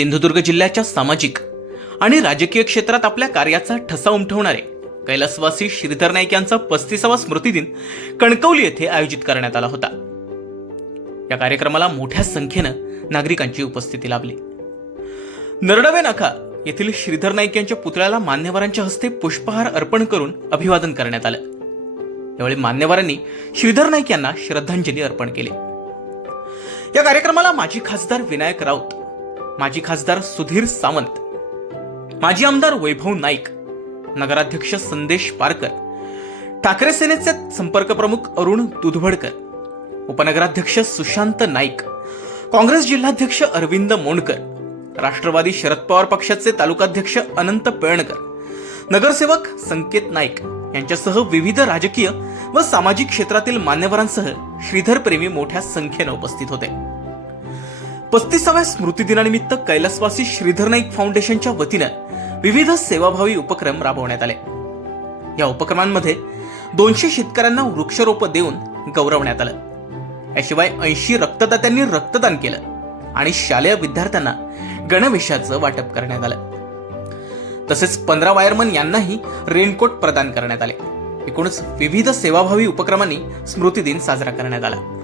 सिंधुदुर्ग जिल्ह्याच्या सामाजिक आणि राजकीय क्षेत्रात आपल्या कार्याचा ठसा उमटवणारे कैलासवासी श्रीधर नाईक यांचा 35वा स्मृतिदिन कणकवली येथे आयोजित करण्यात आला होता. या कार्यक्रमाला मोठ्या संख्येनं नागरिकांची उपस्थिती लाभली. नरडवे नाका येथील श्रीधर नाईक यांच्या पुतळ्याला मान्यवरांच्या हस्ते पुष्पहार अर्पण करून अभिवादन करण्यात आलं. यावेळी मान्यवरांनी श्रीधर नाईक यांना श्रद्धांजली अर्पण केली. या कार्यक्रमाला माजी खासदार विनायक राऊत, माजी खासदार सुधीर सावंत, माजी आमदार वैभव नाईक, नगराध्यक्ष संदेश पारकर, ठाकरे सेनेचे संपर्क प्रमुख अरुण दुधवडकर, उपनगराध्यक्ष सुशांत नाईक, काँग्रेस जिल्हाध्यक्ष अरविंद मोंडकर, राष्ट्रवादी शरद पवार पक्षाचे तालुकाध्यक्ष अनंत पेळणकर, नगरसेवक संकेत नाईक यांच्यासह विविध राजकीय व सामाजिक क्षेत्रातील मान्यवरांसह श्रीधर प्रेमी मोठ्या संख्येने उपस्थित होते. 35व्या स्मृतिदिनानिमित्त कैलासवासी श्रीधर नाईक फाउंडेशनच्या वतीनं विविध सेवाभावी उपक्रम राबवण्यात आले. या उपक्रमांमध्ये 200 शेतकऱ्यांना वृक्षरोप देऊन गौरवण्यात आलं. याशिवाय 80 रक्तदात्यांनी रक्तदान केलं आणि शालेय विद्यार्थ्यांना गणवेशाचं वाटप करण्यात आलं. तसेच 15 वायरमन यांनाही रेनकोट प्रदान करण्यात आले. एकूणच विविध सेवाभावी उपक्रमांनी स्मृतिदिन साजरा करण्यात आला.